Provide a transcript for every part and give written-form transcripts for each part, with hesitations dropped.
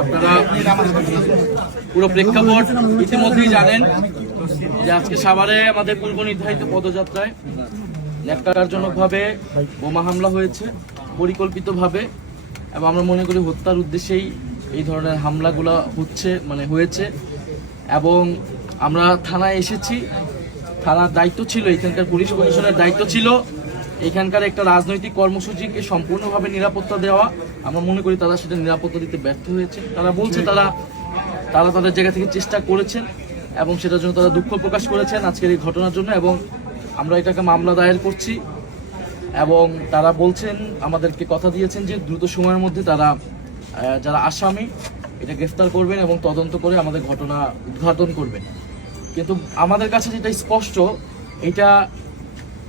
আপনারা পুরো প্রেক্ষাপট ইতিমধ্যেই জানেন যে আজকে সাভারে আমাদের পূর্ব নির্ধারিত পদযাত্রায় ন্যাক্কারজনকভাবে বোমা হামলা হয়েছে পরিকল্পিতভাবে, এবং আমরা মনে করি হত্যার উদ্দেশ্যেই এই ধরনের হামলাগুলো হয়েছে। এবং আমরা থানায় এসেছি, থানার দায়িত্ব ছিল, এখানকার পুলিশ কমিশনের দায়িত্ব ছিল এখানকার একটা রাজনৈতিক কর্মসূচিকে সম্পূর্ণভাবে নিরাপত্তা দেওয়া। আমরা মনে করি তারা সেটা নিরাপত্তা দিতে ব্যর্থ হয়েছে। তারা বলছে তারা তাদের জায়গা থেকে চেষ্টা করেছেন এবং সেটার জন্য তারা দুঃখ প্রকাশ করেছেন আজকের এই ঘটনার জন্য, এবং আমরা এটাকে মামলা দায়ের করছি। এবং তারা বলছেন, আমাদেরকে কথা দিয়েছেন যে দ্রুত সময়ের মধ্যে তারা যারা আসামি এটা গ্রেফতার করবেন এবং তদন্ত করে আমাদের ঘটনা উদ্ঘাটন করবেন। কিন্তু আমাদের কাছে যেটা স্পষ্ট,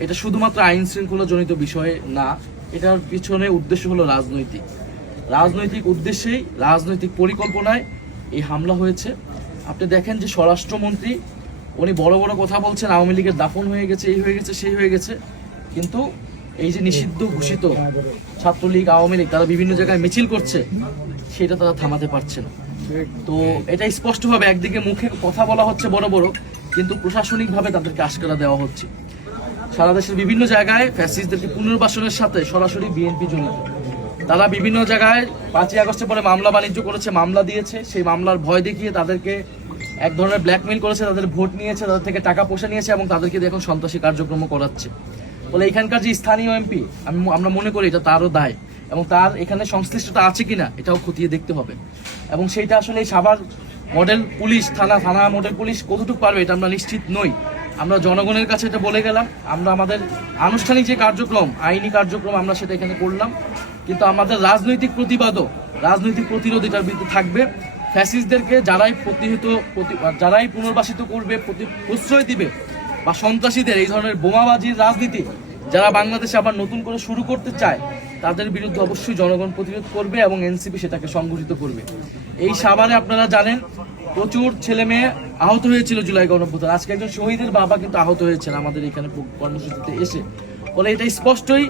এটা শুধুমাত্র আইন শৃঙ্খলা জনিত বিষয় না, এটার পিছনে উদ্দেশ্য হলো রাজনৈতিক উদ্দেশ্যেই, রাজনৈতিক পরিকল্পনায় এই হামলা হয়েছে। আপনি দেখেন যে স্বরাষ্ট্রমন্ত্রী উনি বড় বড় কথা বলছেন, আওয়ামী লীগের দাফন হয়ে গেছে, এই হয়ে গেছে, সেই হয়ে গেছে, কিন্তু এই যে নিষিদ্ধ ঘোষিত ছাত্রলীগ, আওয়ামী লীগ তারা বিভিন্ন জায়গায় মিছিল করছে, সেটা তারা থামাতে পারছে না। তো এটা স্পষ্টভাবে একদিকে মুখে কথা বলা হচ্ছে বড় বড়, কিন্তু প্রশাসনিকভাবে তাদেরকে আশকারা দেওয়া হচ্ছে। সারা দেশের বিভিন্ন জায়গায় ফ্যাসিস্টদেরকে পুনর্বাসনের সাথে সরাসরি বিএনপি জড়িত। তারা বিভিন্ন জায়গায় 5ই আগস্টের পরে মামলা বাণিজ্য করেছে, মামলা দিয়েছে, সেই মামলার ভয় দেখিয়ে তাদেরকে এক ধরনের ব্ল্যাকমেইল করেছে, তাদের ভোট নিয়েছে, তাদের থেকে টাকা পয়সা নিয়েছে এবং তাদেরকে এখন সন্ত্রাসী কার্যক্রম করাচ্ছে। বলে এখানকার যে স্থানীয় এমপি, আমরা মনে করি এটা তারও দায়, এবং তার এখানে সংশ্লিষ্টতা আছে কিনা এটাও খতিয়ে দেখতে হবে। এবং সেইটা আসলে এই সাভার মডেল পুলিশ থানা মডেল পুলিশ কতটুকু পারবে এটা আমরা নিশ্চিত নই। আমরা জনগণের কাছে এটা বলে গেলাম, আমরা আমাদের আনুষ্ঠানিক যে কার্যক্রম, আইনি কার্যক্রম, আমরা সেটা এখানে করলাম, কিন্তু আমাদের রাজনৈতিক প্রতিরোধ এটার বিরুদ্ধে থাকবে। ফ্যাসিস্টদেরকে যারাই পুনর্বাসিত করবে, প্রশ্রয় দিবে, বা সন্ত্রাসীদের এই ধরনের বোমাবাজির রাজনীতি যারা বাংলাদেশে আবার নতুন করে শুরু করতে চায়, তাদের বিরুদ্ধে অবশ্যই জনগণ প্রতিরোধ করবে এবং এনসিপি সেটাকে সংগঠিত করবে। এই সাভারে আপনারা জানেন প্রচুর ছেলে মেয়ে আহত হয়েছিল জুলাই গণঅভ্যুত্থান। আজকে একজন শহীদের বাবা কিন্তু আহত হয়েছেন আমাদের এখানে কর্মসূচিতে এসে। ফলে এটা স্পষ্টই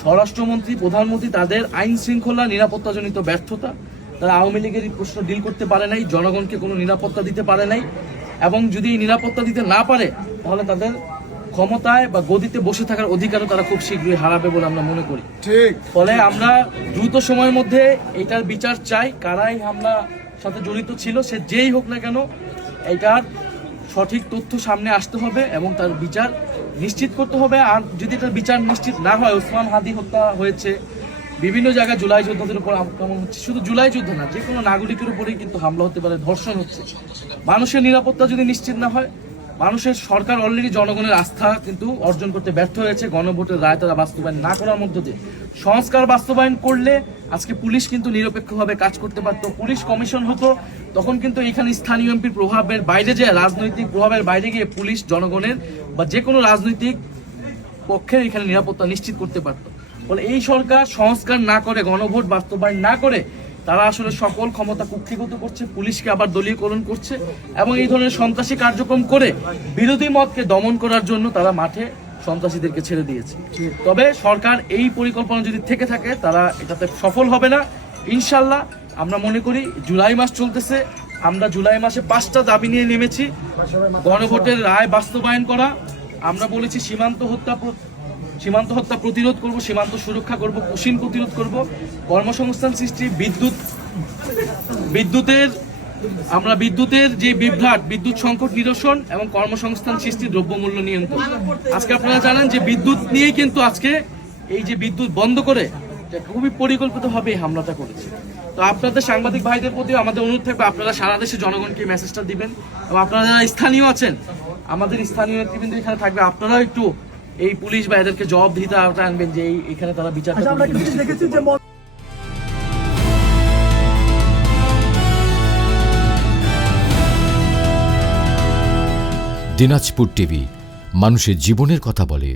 স্বরাষ্ট্রমন্ত্রী, প্রধানমন্ত্রী তাদের আইন শৃঙ্খলা নিরাপত্তাজনিত ব্যর্থতা, তারা আওয়ামী লীগের প্রশ্ন ডিল করতে পারে নাই, জনগণকে কোনো নিরাপত্তা দিতে পারে নাই, এবং যদি নিরাপত্তা দিতে না পারে তাহলে তাদের ক্ষমতায় বা গদিতে বসে থাকার অধিকারও তারা খুব শীঘ্রই হারাবে বলে আমরা মনে করি। ঠিক। ফলে আমরা দ্রুত সময়ের মধ্যে এটার বিচার চাই। কারাই হামলা সাথে জড়িত ছিল, সে যেই হোক না কেন, এটার সঠিক তথ্য সামনে আসতে হবে এবং তার বিচার নিশ্চিত করতে হবে। আর যদি এটার বিচার নিশ্চিত না হয়, ওসমান হাদি হত্যা হয়েছে, বিভিন্ন জায়গায় জুলাই যোদ্ধাদের উপর আক্রমণ হচ্ছে, শুধু জুলাই যোদ্ধা না, যে কোনো নাগরিকের উপরেই কিন্তু হামলা হতে পারে, ধর্ষণ হচ্ছে। মানুষের নিরাপত্তা যদি নিশ্চিত না হয়, মানুষের সরকার অলরেডি জনগণের আস্থা কিন্তু অর্জন করতে ব্যর্থ হয়েছে গণভোটের রায় তারা বাস্তবায়ন না করার মধ্য দিয়ে। সংস্কার বাস্তবায়ন করলে আজকে পুলিশ কিন্তু নিরপেক্ষভাবে কাজ করতে পারতো, পুলিশ কমিশন হতো, তখন কিন্তু এখানে স্থানীয় এমপির প্রভাবের বাইরে যায়, রাজনৈতিক প্রভাবের বাইরে গিয়ে পুলিশ জনগণের বা যে কোনো রাজনৈতিক পক্ষের এখানে নিরাপত্তা নিশ্চিত করতে পারতো। ফলে এই সরকার সংস্কার না করে, গণভোট বাস্তবায়ন না করে, তারা আসলে সকল ক্ষমতা কুক্ষিগত করছে, পুলিশকে আবার দলীয়করণ করছে এবং এই ধরনের সন্ত্রাসী কার্যক্রম করে বিরোধী মতকে দমন করার জন্য তারা মাঠে সন্ত্রাসীদেরকে ছেড়ে দিয়েছে। তবে সরকার এই পরিকল্পনা যদি থেকে থাকে, তারা এটাতে সফল হবে না ইনশাল্লাহ। আমরা মনে করি জুলাই মাস চলতেছে, আমরা জুলাই মাসে 5টা দাবি নিয়ে নেমেছি। গণভোটের রায় বাস্তবায়ন করা, আমরা বলেছি সীমান্ত হত্যা প্রতিরোধ করব, সীমান্ত সুরক্ষা করব, কুশিন প্রতিরোধ করব, কর্মসংস্থান সৃষ্টি, বিদ্যুতের যে বিভ্রাট, বিদ্যুৎ সংকট নিরসন এবং কর্মসংস্থান সৃষ্টি, দ্রব্যমূল্য নিয়ন্ত্রণ। আজকে আপনারা জানেন যে বিদ্যুৎ নিয়েই কিন্তু আজকে এই যে বিদ্যুৎ বন্ধ করে খুবই পরিকল্পিতভাবে এই হামলাটা করেছে। তো আপনাদের সাংবাদিক ভাইদের প্রতিও আমাদের অনুরোধ থাকবে, আপনারা সারা দেশে জনগণকে মেসেজটা দিবেন, এবং আপনারা যারা স্থানীয় আছেন, আমাদের স্থানীয় নেতৃবৃন্দ এখানে থাকবে, আপনারাও একটু এই পুলিশ বা এদেরকে জবাবদিহিতা আনবেন যে এখানে তারা বিচার। দিনাজপুর টিভি, মানুষের জীবনের কথা বলে।